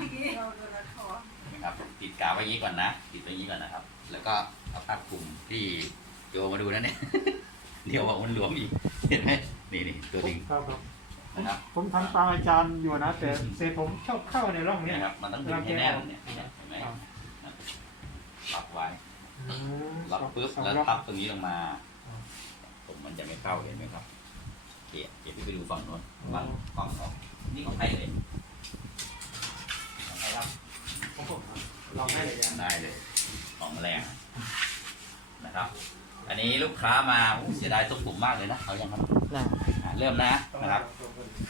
นละครนะครับติดกาวไว้อย่างนี้ก่อนนะติดไว้อย่างนี้ก่อนนะครับ แล้วก็เอาผ้าคลุมที่โยมาดูนะเนี่ยเดี๋ยวบอกมันหลวมอีกเห็นไหมนี่นี่ตัวดึงครับครับนะครับผมทำตามอาจารย์อยู่นะแต่เศษผมชอบเข้าในร่องเนี้เนี่ยยครับ มันต้องดึงให้แน่นเนี่ยเนี่ยเห็นไหมครับล็อกไว้อืมล็อกปุ๊บสองแล้วล็อกพับตรงนี้ลงมาอ๋อผมมันจะไม่เข้าเห็นไหมครับโอเคเดี๋ยวพี่ไปดูฝั่งโน้นฝั่งฝั่งออกนี่ของใครเลย ผมครับลองให้เลยอาจารย์ได้เลยของแมลงนะครับ อันนี้ลูกค้ามาอู้เสียดายทรงผมมากเลยนะเอายังครับนะอะเริ่มนะนะครับ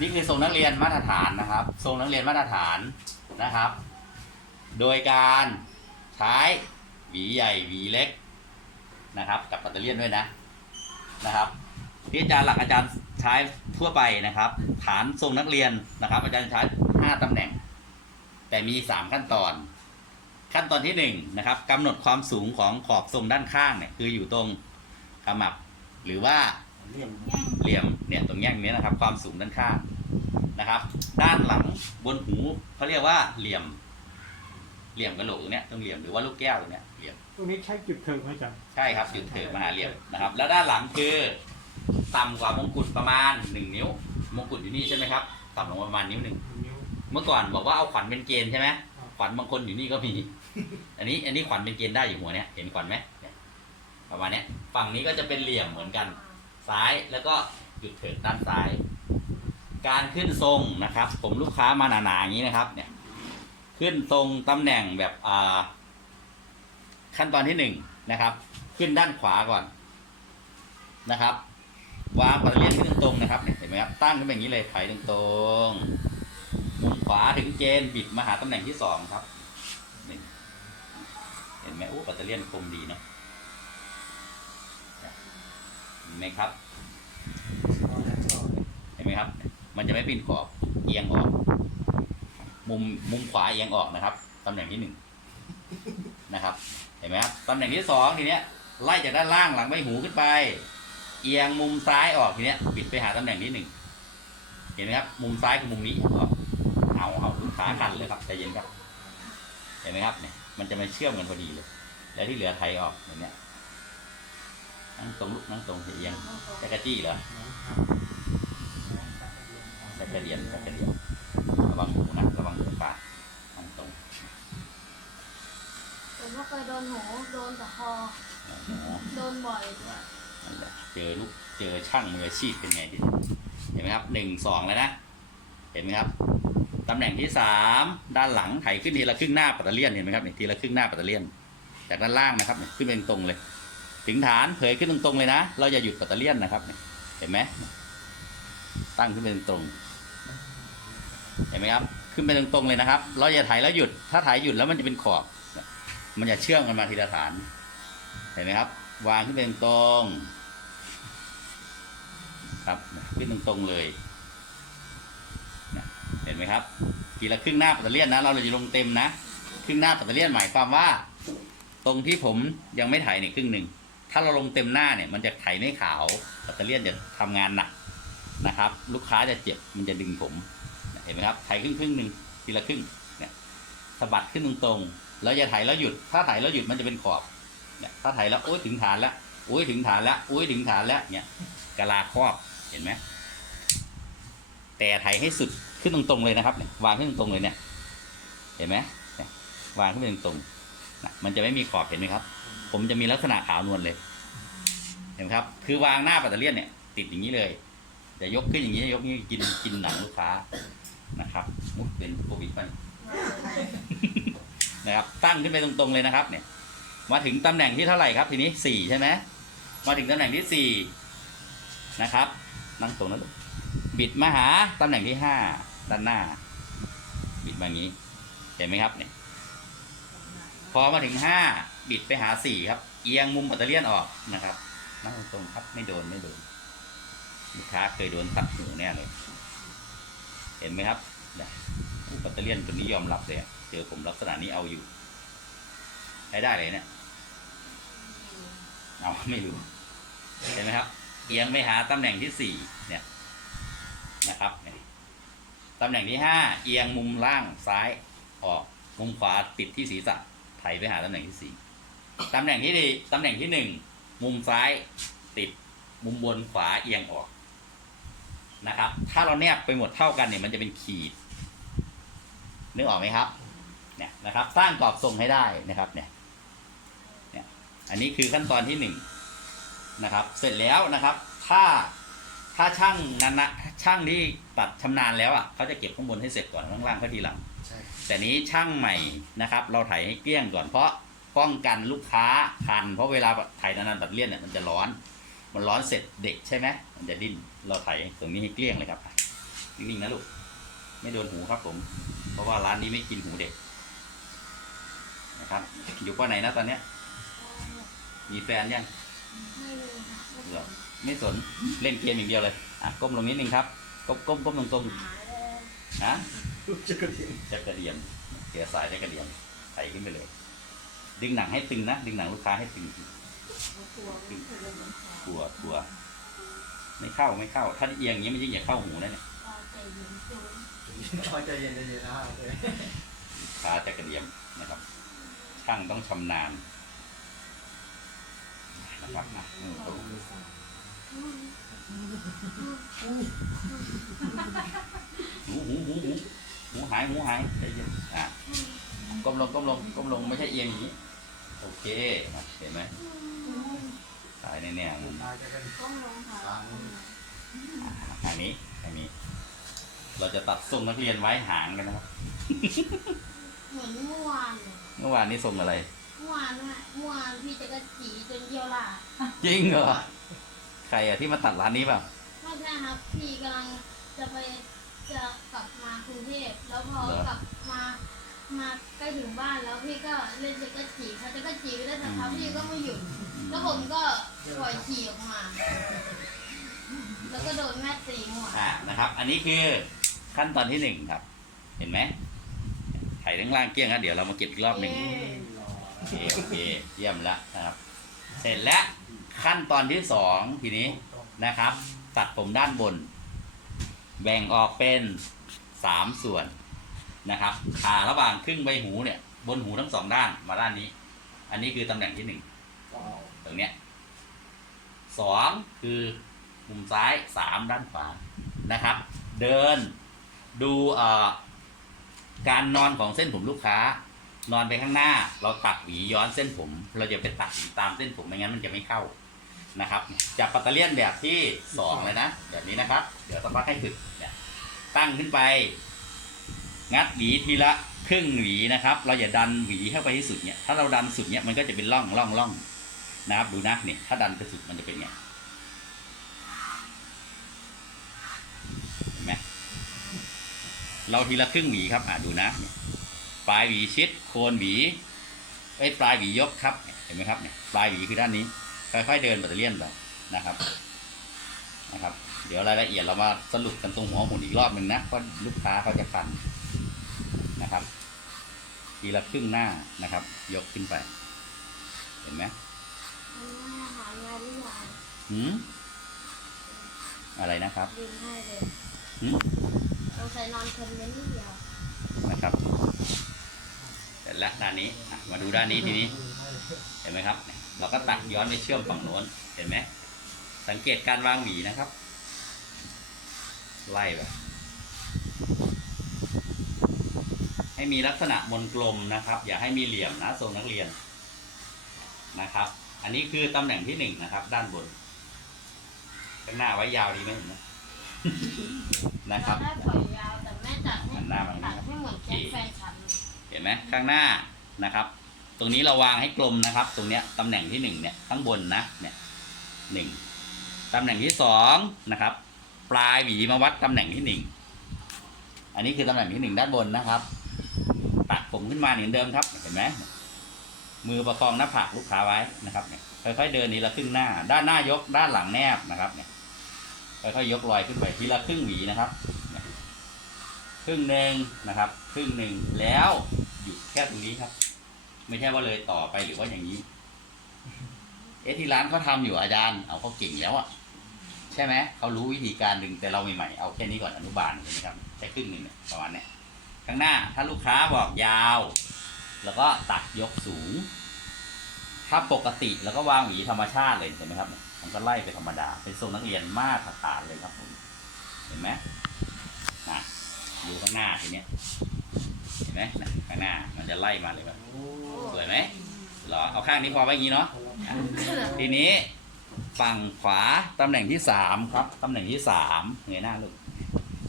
นี่คือทรงนักเรียนมาตรฐานนะครับ ทรงนักเรียนมาตรฐานนะครับ โดยการใช้หวีใหญ่หวีเล็กนะครับ กับปัตเตอร์เลียนด้วยนะนะครับที่อาจารย์หลักอาจารย์ใช้ทั่วไปนะครับ ฐานทรงนักเรียนนะครับ อาจารย์ใช้ห้าตำแหน่ง แต่มีสามขั้นตอน ขั้นตอนที่หนึ่งนะครับกำหนดความสูงของขอบทรงด้านข้างเนี่ยคืออยู่ตรงขมับ หรือว่าแง่งเหลี่ยมเนี่ยตรงแง่งนี้นะครับ ความสูงด้านข้างนะครับ ด้านหลังบนหูเขาเรียกว่าเหลี่ยม เหลี่ยมกระโหลกตรงเนี้ยตรงเหลี่ยมหรือว่าลูกแก้วตรงเนี้ยเหลี่ยมตรงนี้ใช้จุดเถิกไหมอาจารย์ใช่ครับจุดเถิดมหาเหลี่ยมนะครับ แล้วด้านหลังคือต่ำกว่ามงกุฎประมาณหนึ่งนิ้ว มงกุฎอยู่นี่ใช่ไหมครับต่ำลงมาประมาณนิ้วหนึ่งนิ้ว เมื่อก่อนบอกว่าเอาขวัญเป็นเกณฑ์ใช่ไหมครับขวัญบางคนอยู่นี่ก็มี อันนี้ อันนี้ขวัญเป็นเกณฑ์ได้อยู่หัวเนี้ยเห็นขวัญไหมเนี่ยประมาณเนี้ย ฝั่งนี้ก็จะเป็นเหลี่ยมเหมือนกัน ซ้ายแล้วก็หยุดเถิดด้านซ้าย การขึ้นทรงนะครับ ผมลูกค้ามาหนาๆอย่างนี้นะครับ เนี่ย ขึ้นทรงตำแหน่งแบบอ่าขั้นตอนที่หนึ่งนะครับ ขึ้นด้านขวาก่อนนะครับ วางปัตเตอร์เลียนขึ้นตรงๆนะครับเนี่ยเห็นไหมครับตั้งขึ้นแบบนี้เลยไถตรงๆ มุมขวาถึงเกณฑ์บิดมาหาตำแหน่งที่สองครับนี่เห็นไหมโอ้ปัตเตอร์เลียนคมดีเนาะเห็นไหมครับ เห็นไหมครับ มันจะไม่ปีนขอบเอียงออก มุมมุมขวาเอียงออกนะครับตำแหน่งที่หนึ่งนะครับ เห็นไหมครับตำแหน่งที่สองทีเนี้ยไล่จากด้านล่างหลังใบหูขึ้นไป เอียงมุมซ้ายออกทีเนี้ยบิดไปหาตำแหน่งที่หนึ่งเห็นไหมครับ มุมซ้ายกับมุมนี้ออก เอาลูกค้ากันเลยครับใจเย็นครับ เห็นไหมครับเนี่ยมันจะมาเชื่อมกันพอดีเลย แล้วที่เหลือไทยออกอย่างเนี้ยนั่งตรงลูกนั่งตรงเอียงจะกระจี้เหรอจะกระเดียนจะกระเดียนระวังหูนะระวังหูปากนั่งตรงผมก็เคยโดนหนูโดนแต่คออ๋อโดนบ่อยด้วยนั่นแหละเจอลูกเจอช่างมืออาชีพเป็นไงดิเห็นไหมครับหนึ่งสองแล้วนะ เห็นไหมครับ ตำแหน่งที่สามด้านหลังไถขึ้นทีละครึ่งหน้าปัตเตอร์เลียนเห็นไหมครับนี่ทีละครึ่งหน้าปัตเตอร์เลียน จากด้านล่างนะครับเนี่ยขึ้นเป็นตรงเลย ถึงฐานเผยขึ้นตรงๆเลยนะ เราอย่าหยุดปัตเตอร์เลียนนะครับเนี่เห็นไหมตั้งขึ้นเป็นตรง เห็นไหมครับ ขึ้นไปตรงๆเลยนะครับ เราอย่าถ่ายแล้วหยุด ถ้าถ่ายหยุดแล้วมันจะเป็นขอบ มันจะเชื่อมกันมาทีละฐาน เห็นไหมครับ วางขึ้นเป็นตรง ครับ ขึ้นตรงๆเลย ไหมครับ ทีละครึ่งหน้าปัตเตอร์เลียนนะ เราจะลงเต็มนะ ครึ่งหน้าปัตเตอร์เลียนหมายความว่า ตรงที่ผมยังไม่ถ่ายเนี่ยครึ่งหนึ่ง ถ้าเราลงเต็มหน้าเนี่ย มันจะไถไม่ขาวปัตเตอร์เลียนจะทำงานหนักนะครับ ลูกค้าจะเจ็บ มันจะดึงผม เห็นไหมครับ ไถครึ่งครึ่งหนึ่งทีละครึ่ง เนี่ยสะบัดขึ้นตรงๆแล้วอย่าไถแล้วหยุด ถ้าไถแล้วหยุดมันจะเป็นขอบ เนี่ยถ้าไถแล้วโอ้ยถึงฐานแล้วโอ้ยถึงฐานแล้วโอ้ยถึงฐานแล้วเนี่ยกะลาครอบ เห็นไหมแต่ไถให้สุด ขึ้นตรงๆเลยนะครับเนี่ยวางขึ้นตรงๆเลยเนี่ย เห็นไหมเนี่ยวางขึ้นตรงๆนะมันจะไม่มีขอบเห็นไหมครับ ผมจะมีลักษณะขาวนวลเลย เห็นไหมครับ คือวางหน้าปัตเตอร์เลียนเนี่ย ติดอย่างนี้เลยจะยกขึ้นอย่างนี้ยกนี้กินกินหนังลูกค้านะครับ มุดเป็นโควิดมันะครับ ตั้งขึ้นไปตรงๆเลยนะครับ เนี่ย มาถึงตำแหน่งที่เท่าไหร่ครับ ทีนี้สี่ใช่ไหมมาถึงตำแหน่งที่สี่นะครับ นั่งตรงนั้นบิดมาหาตำแหน่งที่ห้า ด้านหน้า บิดมาอย่างนี้ เห็นไหมครับเนี่ย พอมาถึงห้าบิดไปหาสี่ครับ เอียงมุมปัตเตอร์เลียนออกนะครับนั่งตรงๆครับไม่โดนไม่โดนลูกค้าเคยโดนตัดหูแน่เลย เห็นไหมครับเนี่ยผู้ปัตเตอร์เลียนตัวนี้ยอมรับเลยอะเจอผมลักษณะนี้เอาอยู่ใช้ได้เลยเนี่ยเอาไม่รู้เห็นไหมครับเอียงไปหาตำแหน่งที่สี่เนี่ยนะครับเนี่ย ตำแหน่งที่ห้าเอียงมุมล่างซ้ายออกมุมขวาติดที่ศีรษะไถไปหาตำแหน่งที่สี่ตำแหน่งที่ดีตำแหน่งที่หนึ่งมุมซ้ายติดมุมบนขวาเอียงออกนะครับ ถ้าเราแนบไปหมดเท่ากันเนี่ยมันจะเป็นขีดนึกออกไหมครับเนี่ยนะครับ สร้างกรอบทรงให้ได้นะครับเนี่ยเนี่ยอันนี้คือขั้นตอนที่หนึ่งนะครับ เสร็จแล้วนะครับ ถ้า ถ้าช่างนั้นนะช่างที่ตัดชำนาญแล้วอะเขาจะเก็บข้างบนให้เสร็จก่อนข้างล่างเขาทีหลัง ใช่ แต่นี้ช่างใหม่นะครับ เราไถให้เกลี้ยงก่อนเพราะป้องกันลูกค้าคัน เพราะเวลาไถนานๆตัดเลี่ยนเนี่ยมันจะร้อน มันร้อนเสร็จเด็กใช่ไหมมันจะดิ้นเราไถตรงนี้ให้เกลี้ยงเลยครับนิ่งๆนะลูกไม่โดนหูครับผม เพราะว่าร้านนี้ไม่กินหูเด็กนะครับอยู่ป้าไหนนะตอนเนี้ยมีแฟนยัง ไม่เลยค่ะเหรอไม่สนเล่นเกมอย่างเดียวเลยอะก้มลงนิดนึงครับก้มก้มก้มตรงหาเลยๆนะจะกระเทียมจะกระเดียมเสียสายจะกระเดียมไถขึ้นไปเลย ดึงหนังให้ตึงนะดึงหนังลูกค้าให้ตึงตัวไม่เคยเลยเหมือนกันกลัวกลัวไม่เข้าไม่เข้า ถ้าเอียงอย่างนี้มันยิ่งอย่าเข้าหูนะเนี่ยตาใจเย็นจูนเอาใจเย็นใจเย็นนะโอเคขาจะกระเดียมนะครับช่างต้องชำนาญนะครับอะมือตรง หูหูหูหูหูหายหูหายใจเย็นอะก้มลงก้มลงก้มลงไม่ใช่เอียงอย่างนี้โอเคนะเห็นไหมสายแน่ๆงั้นตายจะกันก้มลงค่ะทางนี้ทางนี้ เราจะตัดทรงนักเรียนไว้หางกันนะครับเหมือนเมื่อวานเลยเมื่อวานนี้ทรงอะไรเมื่อ วานน่ะเมื่อวานพี่จะกระจีจนเยี่ยวลาดจริงเหรอ ใครอะที่มาตัดร้านนี้เปล่า ไม่ใช่ครับ พี่กำลังจะไปจะกลับมากรุงเทพแล้วพอเหรอ กลับมามาใกล้ถึงบ้านแล้วพี่ก็เล่นจะกระจีเขาจะกระจีไปได้สักพักพี่ก็ไม่หยุดแล้วผมก็ปล่อยขี่ออกมา แล้วก็โดนแม่ตีหัวอ่านะครับ อันนี้คือขั้นตอนที่หนึ่งครับ เห็นไหมไข่ทั้งล่างเกลี้ยงแล้วเดี๋ยวเรามาเก็บอีกรอบหนึ่งรอโอเคโอเคเยี่ยมแล้วนะครับ เสร็จแล้วขั้นตอนที่สองทีนี้นะครับ ตัดผมด้านบน แบ่งออกเป็นสามส่วนนะครับขาระหว่างครึ่งใบหูเนี่ย บนหูทั้งสองด้านมาด้านนี้ อันนี้คือตำแหน่งที่หนึ่งตรงเนี้ยสองคือมุมซ้ายสามด้านขวานะครับ เดินดูการนอนของเส้นผมลูกค้า นอนไปข้างหน้า เราตัดหวีย้อนเส้นผม เราจะไปตัดหวีตามเส้นผมไม่งั้นมันจะไม่เข้านะครับจับปัตเตอร์เลียนแบบที่สองเลยนะแบบนี้นะครับ เดี๋ยวสักพักให้ถึกเนี่ยตั้งขึ้นไป งัดหวีทีละครึ่งหวีนะครับ เราอย่าดันหวีเข้าไปที่สุดเนี่ยถ้าเราดันสุดเนี่ยมันก็จะเป็นร่องร่องร่องนะครับ ดูนะเนี่ยถ้าดันไปสุดมันจะเป็นไงเห็นไหมเราทีละครึ่งหวีครับอ่าดูนะเนี่ย ปลายหวีชิดโคนหวีไอ้ยปลายหวียกครับ เห็นไหมครับเนี่ยปลายหวีคือด้านนี้ ค่อยๆเดินแบตเตอรี่ยนไปนะครับนะครับ เดี๋ยวรายละเอียดเรามาสรุปกันตรงหัวหมุนอีกรอบหนึ่งนะเพราะลูกค้าเขาจะฟันนะครับ ทีละครึ่งหน้านะครับ ยกขึ้นไป เห็นไหมมันไม่อาหารงานหรือยังหืมอะไรนะครับดึงให้เลยหืมสงสัยนอนคนเล่นนิดเดียวนะครับ เสร็จแล้วด้านนี้อะมาดูด้านนี้ทีนี้ เห็นไหมครับเนี่ยเราก็ตัดย้อนไปเชื่อมฝั่งโน้น เห็นไหม สังเกตการวางหวีนะครับ ไล่ไปให้มีลักษณะมนกลมนะครับ อย่าให้มีเหลี่ยมนะทรงนักเรียนนะครับ อันนี้คือตำแหน่งที่หนึ่งนะครับ ด้านบนข้างหน้าไว้ยาวดีไหมเห็นไหมนะครับเราได้ปล่อยยาวแต่แม่จัดให้หันหน้ามาอย่างนี้ตัดครับให้เหมือนแจ็คแฟนฉัน เห็นไหมข้างหน้านะครับ ตรงนี้เราวางให้กลมนะครับ ตรงเนี้ยตำแหน่งที่หนึ่งเนี่ยข้างบนนะเนี่ยหนึ่งตำแหน่งที่สองนะครับ ปลายหวีมาวัดตำแหน่งที่หนึ่งอันนี้คือตำแหน่งที่หนึ่งด้านบนนะครับตัดผมขึ้นมาเหมือนเดิมครับ เห็นไหมมือประคองหน้าผากลูกค้าไว้นะครับเนี่ยค่อยๆเดินทีละครึ่งหน้า ด้านหน้ายกด้านหลังแนบนะครับเนี่ยค่อยๆยกลอยขึ้นไปทีละครึ่งหวีนะครับ รึ่งหนึ่งนะครับ ครึ่งหนึ่งแล้วหยุดแค่ตรงนี้ครับ ไม่ใช่ว่าเลยต่อไปหรือว่าอย่างนี้ เอ๊ะที่ร้านเขาทำอยู่อาจารย์เอาเขาเก่งแล้วอะใช่ไหมเขารู้วิธีการดึงแต่เราใหม่ๆเอาแค่นี้ก่อนอนุบาลใช่ไหมครับแค่ครึ่งหนึ่งประมาณเนี้ยข้างหน้าถ้าลูกค้าบอกยาว แล้วก็ตัดยกสูง ถ้าปกติแล้วก็วางหวีธรรมชาติเลยเห็นไหมครับมันก็ไล่ไปธรรมดา เป็นทรงนักเรียนมาตรฐานเลยครับผมเห็นไหมนะ ดูข้างหน้าทีเนี้ยเห็นไหมนะข้างหน้ามันจะไล่มาเลยแบบสวยไหมหรอเอาข้างนี้พอไว้อย่างนี้เนาะทีนี้ฝั่งขวาตำแหน่งที่สามครับตำแหน่งที่สามเงยหน้าลูก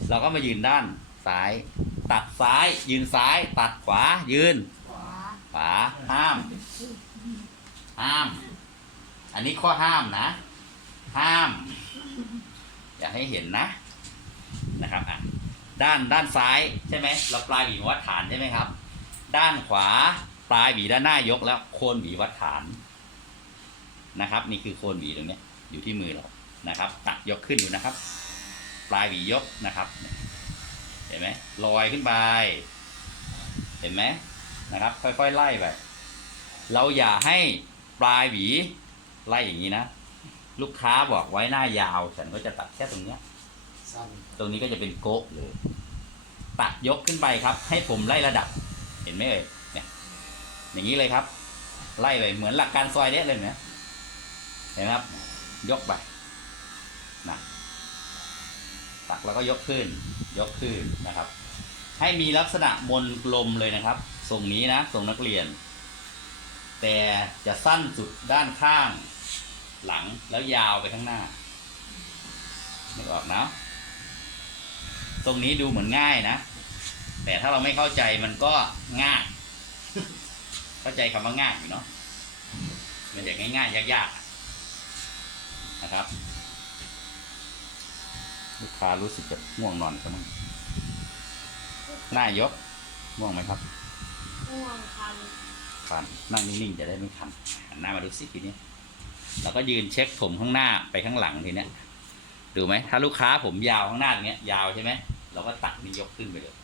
เราก็มายืนด้านซ้าย ตัดซ้าย ยืนซ้าย ตัดขวา ยืนขวาห้าม ห้าม อันนี้ข้อห้ามนะ ห้าม อย่าให้เห็นนะ นะครับอะ ด้านด้านซ้ายใช่ไหมเราปลายหวีวัดฐานใช่ไหมครับ ด้านขวาปลายหวีด้านหน้ายกแล้วโคนหวีวัดฐานนะครับ นี่คือโคนหวีตรงเนี้ยอยู่ที่มือเรานะครับ ตัดยกขึ้นอยู่นะครับ ปลายหวียกนะครับ เห็นไหมลอยขึ้นไปเห็นไหมนะครับ ค่อยๆไล่ไปเราอย่าให้ปลายหวีไล่อย่างนี้นะลูกค้าบอกไว้หน้ายาว ฉันก็จะตัดแค่ตรงเนี้ยสั้นตรงนี้ก็จะเป็นโก๊ะเลย ตัดยกขึ้นไปครับ ให้ผมไล่ระดับ เห็นไหมเอ่ยเนี่ย อย่างนี้เลยครับ ไล่ไปเหมือนหลักการซอยเนี้ยเลยนะเห็นไหมครับ ยกไปนะตักแล้วก็ยกขึ้น ยกขึ้นนะครับ ให้มีลักษณะมนกลมเลยนะครับทรงนี้นะทรงนักเรียน แต่จะสั้นสุดด้านข้าง หลังแล้วยาวไปข้างหน้านึกออกนะ ตรงนี้ดูเหมือนง่ายนะ แต่ถ้าเราไม่เข้าใจมันก็ง่าย เข้าใจคำว่าง่ายอยู่เนาะมันจะง่ายๆยากๆนะครับ ลูกค้ารู้สึกจะง่วงนอนกันมั้งหน้ายกง่วงไหมครับง่วงคันคันนั่งนิ่งๆจะได้ไม่คันหันหน้ามาดูสิทีนี้เราก็ยืนเช็คผมข้างหน้าไปข้างหลังทีเนี้ย ดูไหมถ้าลูกค้าผมยาวข้างหน้าตรงเนี้ยยาวใช่ไหมเราก็ตัดนี่ยกขึ้นไปเลย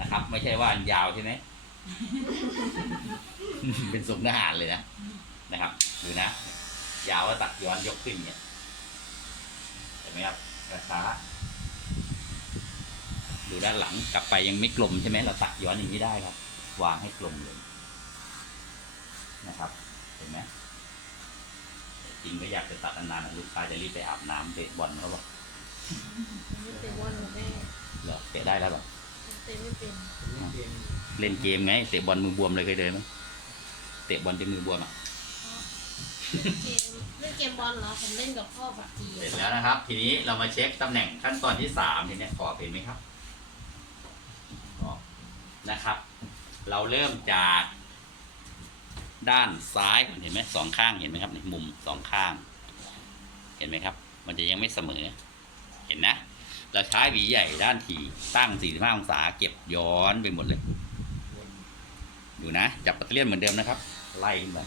นะครับ ไม่ใช่ว่าอันยาวใช่ไหมเป็นทรงทหารเลยนะนะครับดูนะยาวก็ตัดย้อนยกขึ้นเนี่ยเห็นไหมครับกระช้าดูด้านหลังกลับไปยังไม่กลมใช่ไหมเราตัดย้อนอย่างนี้ได้ครับ วางให้กลมเลยนะครับ เห็นไหม จริงก็อยากจะตัดนานๆนะลูกค้าจะรีบไปอาบน้ำเตะบอลเขาบอกไม่เป็นวันหนูแม่เหรอเตะได้แล้วเหรอเตะไม่เป็นเกมเล่นเกมไงเตะบอลมือบวมเลยเคยเดินไหมเตะบอลจนมือบวมอะเล่นเกมเล่นเกมบอลเหรอผมเล่นกับพ่อปักกีเสร็จแล้วนะครับ ทีนี้เรามาเช็คตำแหน่งขั้นตอนที่สามทีเนี้ยขอบเห็นไหมครับขอบนะครับ เราเริ่มจาก ด้านซ้ายก่อนเห็นไหมสองข้างเห็นไหมครับในมุมสองข้าง เห็นไหมครับ มันจะยังไม่เสมอ เห็นนะเราใช้หวีใหญ่ด้านถี่ตั้ง 45 องศาเก็บย้อนไปหมดเลย ดูนะ จับปัตเตอร์เลียนเหมือนเดิมนะครับ ไล่ขึ้นไป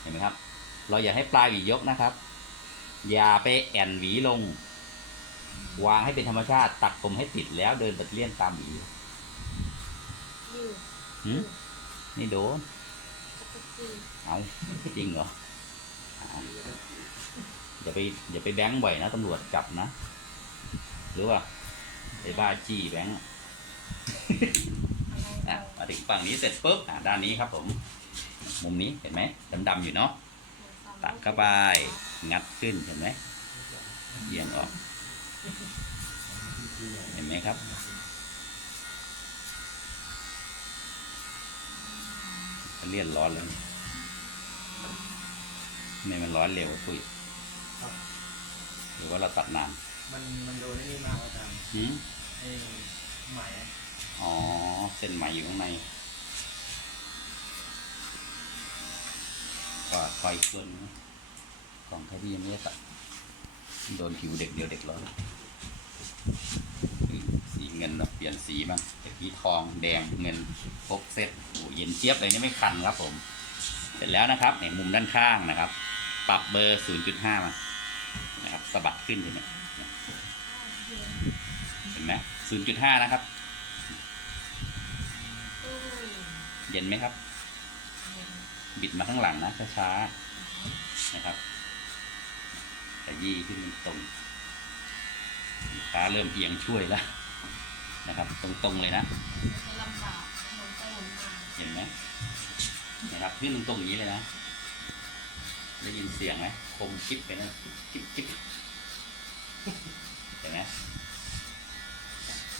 เห็นไหมครับ เราอย่าให้ปลายหวียกนะครับ อย่าไปแอนหวีลง วางให้เป็นธรรมชาติ ตัดผมให้ติดแล้วเดินปัตเตอร์เลียนตามหวียืดหืมนี่โดนปักกี เอาจริงเหรออ่าอย่าไปอย่าไปแบงค์บ่อยนะตำรวจจับนะ หรือว่าไอ้บ้าจี้แบงค์อะไรอะมาถึงฝั่งนี้เสร็จปุ๊บอะด้านนี้ครับผม มุมนี้เห็นไหมดำๆอยู่เนาะตัดเข้าไปงัดขึ้นเห็นไหมเอียงออก เห็นไหมครับเลี่ยนร้อนแล้วนี่ทำ ไมมันร้อนเร็วคุยหรือว่าเราตัดนานมันมันโดนไอ้นี่มากอาจารย์หืมไอ้ไหมอ๋อ เส้นไหมอยู่ข้างในก็คอยส่วนนะกล่องแค่ที่ยังไม่ได้ตัดโดนผิวเด็กเดียวเด็กร้อนอืมสีเงินเราเปลี่ยนสีบ้างตะกี้ทองแดงเงินครบเซ็ตโอ้เย็นเจี๊ยบเลยนี่ไม่คันครับผม เสร็จแล้วนะครับในมุมด้านข้างนะครับ ปรับเบอร์ 0.5 มา นะครับสะบัดขึ้นเลยเนี่ยเห็นไหม0.5 นะครับ เย็นไหมครับ บิดมาข้างหลังนะ ช้าๆ นะครับขยี้ขึ้นเป็นตรงลูกค้าเริ่มเอียงช่วยแล้วนะครับ ตรงๆเลยนะมันจะลำบากหมุนไปหมุนมาเห็นไหมนะครับขึ้นตรงๆอย่างนี้เลยนะ ได้ยินเสียงไหมคมคลิปไปนะคลิปคลิปเห็นไหม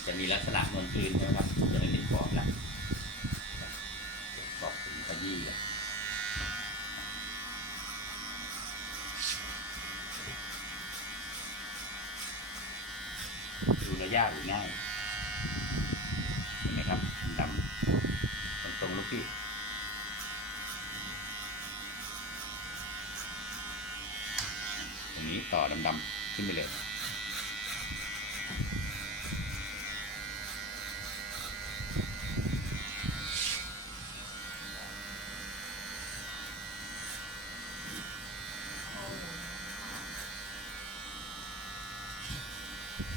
จะมีลักษณะนวลคืนใช่ไหมครับ จะไม่เป็นกรอบแล้วกรอบถึงขยี้ดูแลยากหรือง่าย เห็นไหมครับดำตรงๆลูกพี่ ตรงนี้ต่อดำๆขึ้นไปเลย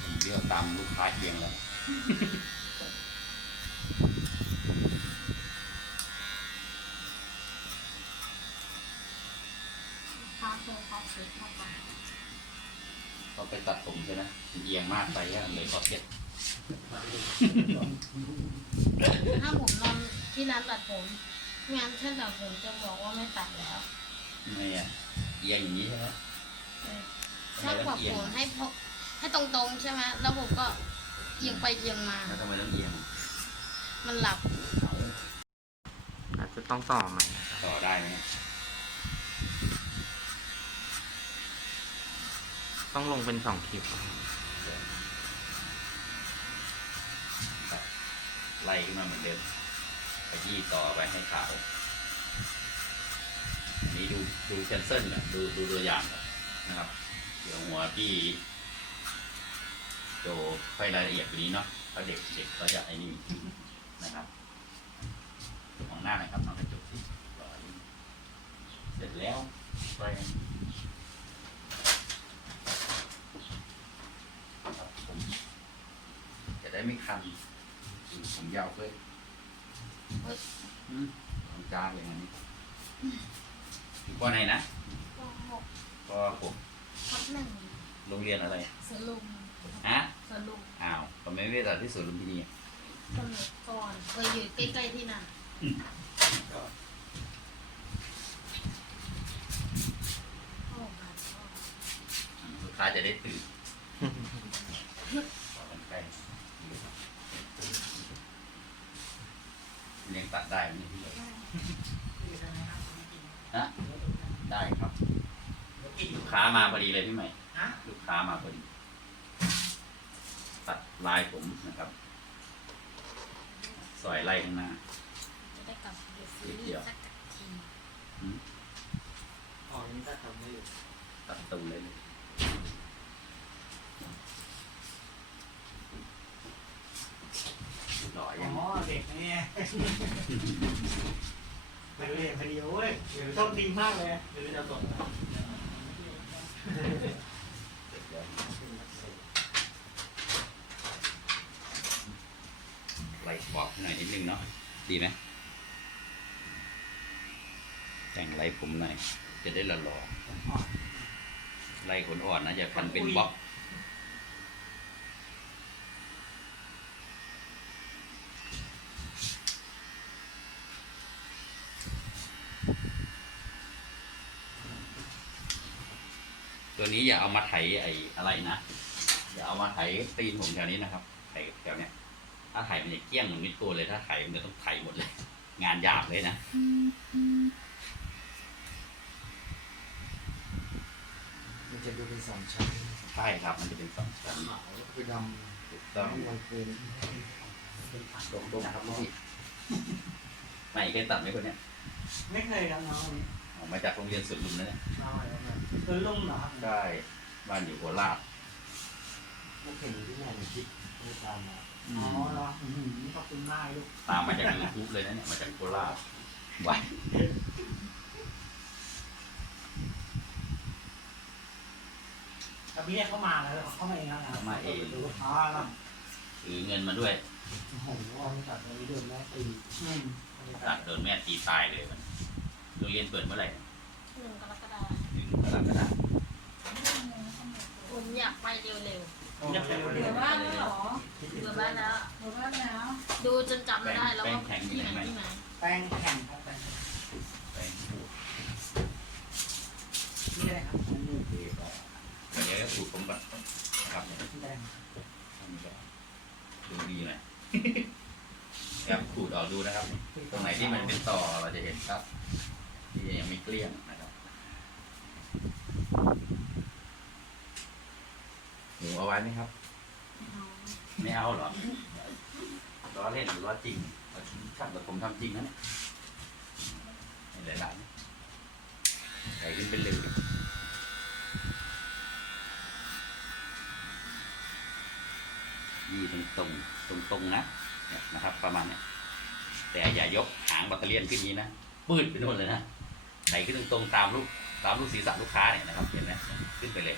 ผมเดี่ยวตามลูกค้าเคียงแล้วพาโซฟาเซ็ตเข้าไปเขาไปตัดผมใช่ไหมเอียงมากไปก็เลยขอเก็บถ้าผมนอนที่ร้านตัดผมไม่งั้นช่างตัดผมจะบอกว่าไม่ตัดแล้วไม่อะเอียงอย่างนี้ใช่ไหมช่างปรับผมให้พก ให้ตรงๆใช่ไหมแล้วผมก็เอียงไปเอียงมา แล้วทำไมต้องเอียงมันหลับ อาจจะต้องต่อใหม่ต่อได้ไหมต้องลงเป็นสองคลิปไล่ขึ้นมาเหมือนเดิมขยี้ต่อไปให้ขาวอันนี้ดูดูแคนเซิลก่อนดูดูตัวอย่างก่อนนะครับ เดี๋ยวหัวพี่ โจค่อยรายละเอียดกว่านี้เนาะเพราะเด็กเด็กเขาจะไอ้นี่นะครับมองหน้าหน่อยครับน้องกระจกที่เสร็จแล้วไปครับผมจะได้ไม่คันผมยาวเพื่อเฮ้ยอืมของจ้าเลยอันนี้อยู่ปอไหนนะก็หกปอผมทับหนึ่งโรงเรียนอะไรสรุป ฮะสรุปอ้าวทำไมไม่ไปตัดที่สวนลุมพินีอะสมัยก่อนเคยอยู่ใกล้ๆที่นั่นโอ้ค่ะลูกค้าจะได้ตื่นขอกันใกล้ยังตัดได้ไหมเนี่ยพี่ฮะได้ครับ ลูกค้ามาพอดีเลยพี่ใหม่ลูกค้ามาพอดีตัด ลายผมนะครับสอยไล่ข้างหน้า จะได้กลับไปดูซีรีส์สักทีอ๋อนี่ก็ทำไม่อยู่ตัดตูเลยหล่ออ๋ยังอเด็กเนี่ยไปเรียนพอดีเว้ยโชคดีมากเลยหรือจะส่งไล่ขอบห น่อยนิดนึงเนาะดีไหมแต่งไล่ผมหน่อย จะได้หล่อๆไล่ขนอ่อนนะอย่าพันเป็นบ๊อบตัวนี้อย่าเอามาไถไอ้อะไรนะ อย่าเอามาไถตีนผมแถวนี้นะครับไถแถวเนี้ย ถ้าไถมันจะเกลี้ยงเหมือนมิดตัวเลยถ้าไถมันจะต้องไถหมดเลย งานหยาบเลยนะมันจะดูเป็นสองชั้นใช่ครับ มันจะเป็นสองชั้นขาวคือดถูกำต้องกลางคืนเป็นผักตรงๆนะครับพี่ไม่เคยตัดไหมคนเนี้ยไม่เคยครับน้องอันนี้ออกมาจากโรงเรียนสวนลุมนะเนี่ยน้องอะไรนะเป็นลุ่มเหรอครับได้บ้านอยู่โคราชพวกเห็นที่ไหนในคลิป ไม่ตามมาอ๋อเหรออืมขอบคุณมากลูกตามมาจากยูทูบเลยนะเนี่ยมาจากโคราชไว้แต่พี่เข้ามาแล้วเขาเข้ามาเองนะดูอ๋อแล้วถือเงินมาด้วย โอ้โหวันตัดวันนี้เดินแม่ตีอืมตัดโดนแม่ตีตายเลยมันโรงเรียนเปิดเมื่อไหร่หนึ่งกรกฎาคมถึงกรกฎาคมผมอยากไปเร็วจะ เป็นเหลือบ้านแล้วเหรออยู่บ้านแล้ว เหลือบ้านแล้วดูจนจำไม่ได้แล้วว่าที่ไหนที่ไหนแป้งแข็งครับแป้งไปขูดนี่อะไรครับอันนี้เทไปเดี๋ยวขูดผมก่อนนะครับนี่อะไรอันนี้ดูดีหน่อยครับขูดออกดูนะครับ ตรงไหนที่มันเป็นต่อเราจะเห็นครับ ที่ยังไม่เกลี้ยงนะครับ หมูเอาไว้ไหมครับ ไม่เอาเหรอล้อเล่นหรือล้อจริงเอจริงช่างแต่ผมทำจริงนะเนี่ยไม่ได้ละใส่ขึ้นเป็นเลยนี่ตรงตรงตรงตรงนะเนี่ยนะครับ ประมาณเนี้ยแต่อย่ายกหางแบตเตอรี่ขึ้นนี้นะปืดไปโน่นเลยนะใส่ขึ้นตรงตามลูกตามลูกศีรษะลูกค้าเนี่ยนะครับ เห็นไหมขึ้นไปเลย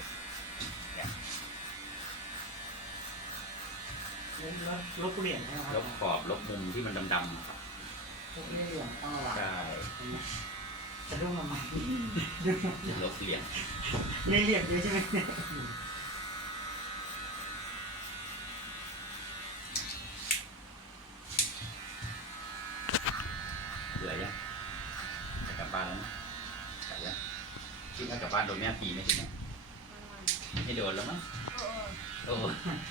ลบลบเหรียญใช่ไหมคลรับ บขอบลบมุมที่มันดำๆครับลบเหรียญต้องระวังใช่จะดุ้งทำไมจะลบเหลี่ยมเรียนเหรียญเยอะใช่ไหมเนี่ยเบื่อยังจะกลับบ้านแล้วนะกลับยังคิดว่ากลับบ้านโดนแม่ตีไหมทีเนี้ยไม่โดนแล้วมั้งโอ้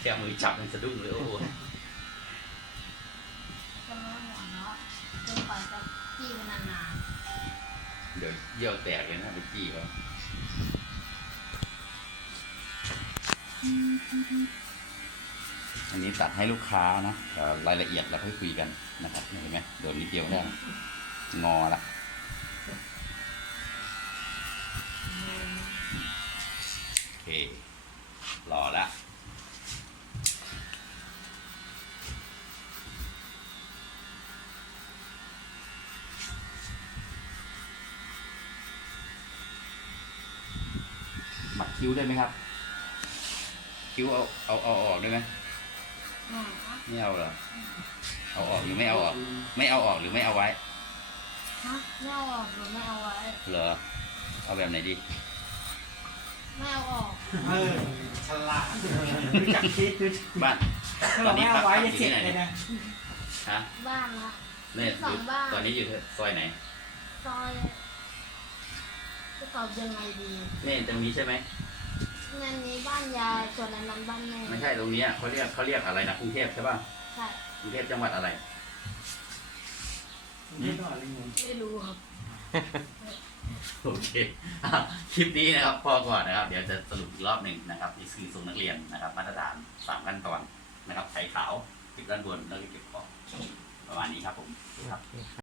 แค่มือจับมันสะดุ้งเลยโอ้จะไม่หวังแล้วจนกว่าจะจี้ไปนานเดี๋ยวเยี่ยวแตกเลยนะไปจี้เขาอันนี้ตัดให้ลูกค้านะเอ่อรายละเอียดเราค่อยคุยกันนะครับเห็นไหมโดนนิดเดียวได้นะงอละโอเครอละ คิ้วได้ไหมครับ คิ้วเอาเอาเอาออกได้ไหมๆอืมไม่เอาเหรอเอาออกหรือไม่เอาออก ไม่เอาออกหรือไม่เอาไว้ฮะไม่เอาออกหรือไม่เอาไว้ เหรอ เอาแบบไหนดี ไม่เอาออก เออฉลาดรู้จักคิดรู้จักบ้านถ้าเราไม่เอาไว้จะเจ็บเลยนะฮะบ้านละเนี่ยสองบ้านตอนนี้อยู่ซอยไหน ซอยจะตอบยังไงดีเนี่ยตรงนี้ใช่ไหม นั่นนี้บ้านยายส่วนอันนั้นบ้านแม่ไม่ใช่ตรงเนี้ยเขาเรียกเขาเรียกอะไรนะกรุงเทพใช่ป่ะใช่กรุงเทพจังหวัดอะไร ไม่ต้องอะไรเงินไม่รู้ครับ โอเคอะคลิปนี้นะครับพอก่อนนะครับ เดี๋ยวจะสรุปอีกรอบหนึ่งนะครับนี่คือทรงนักเรียนนะครับ มาตรฐานสามขั้นตอนนะครับไถขาวติดด้านบนแล้วก็เก็บของประมาณนี้ครับผมครับ